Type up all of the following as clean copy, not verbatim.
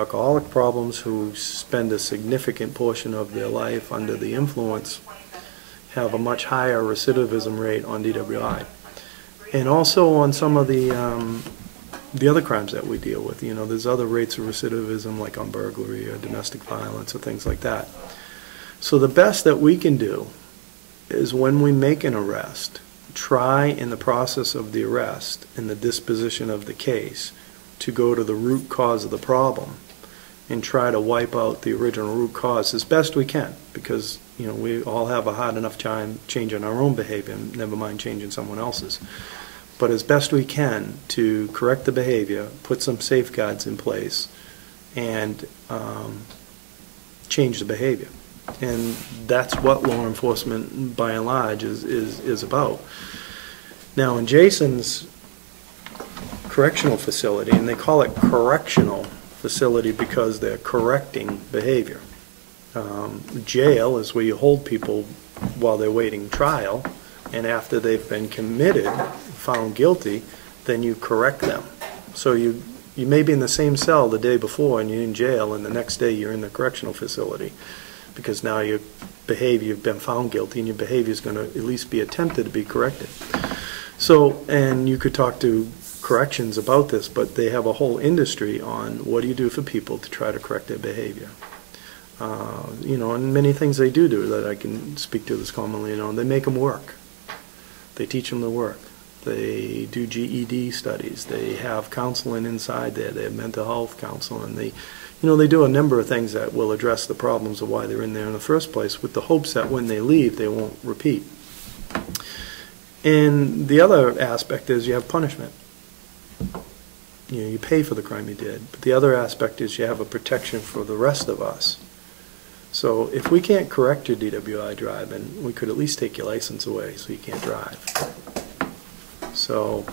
Alcoholic problems who spend a significant portion of their life under the influence have a much higher recidivism rate on DWI. And also on some of the other crimes that we deal with. You know, there's other rates of recidivism like on burglary or domestic violence or things like that. So the best that we can do is when we make an arrest, try in the process of the arrest and the disposition of the case to go to the root cause of the problem and try to wipe out the original root cause as best we can, because you know we all have a hard enough time changing our own behavior, never mind changing someone else's. But as best we can to correct the behavior, put some safeguards in place, and change the behavior. And that's what law enforcement, by and large, is about. Now, in Jason's correctional facility, and they call it correctional facility because they're correcting behavior. Jail is where you hold people while they're waiting trial, and after they've been committed, found guilty, then you correct them. So you may be in the same cell the day before and you're in jail, and the next day you're in the correctional facility, because now your behavior, you've been found guilty, and your behavior is going to at least be attempted to be corrected. So, and you could talk to corrections about this, but they have a whole industry on what do you do for people to try to correct their behavior. You know, and many things they do that I can speak to this commonly. You know, they make them work. They teach them to work. They do GED studies. They have counseling inside there. They have mental health counseling. They, you know, they do a number of things that will address the problems of why they're in there in the first place, with the hopes that when they leave, they won't repeat. And the other aspect is you have punishment. You know, you pay for the crime you did. But the other aspect is you have a protection for the rest of us. So if we can't correct your DWI driving, we could at least take your license away so you can't drive. So,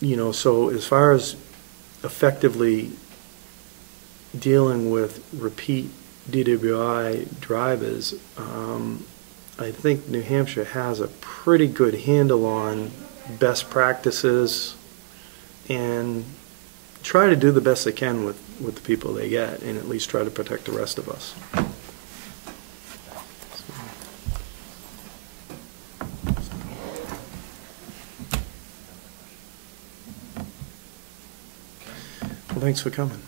you know, so as far as effectively dealing with repeat DWI drivers, I think New Hampshire has a pretty good handle on best practices and try to do the best they can with the people they get, and at least try to protect the rest of us. Well, thanks for coming.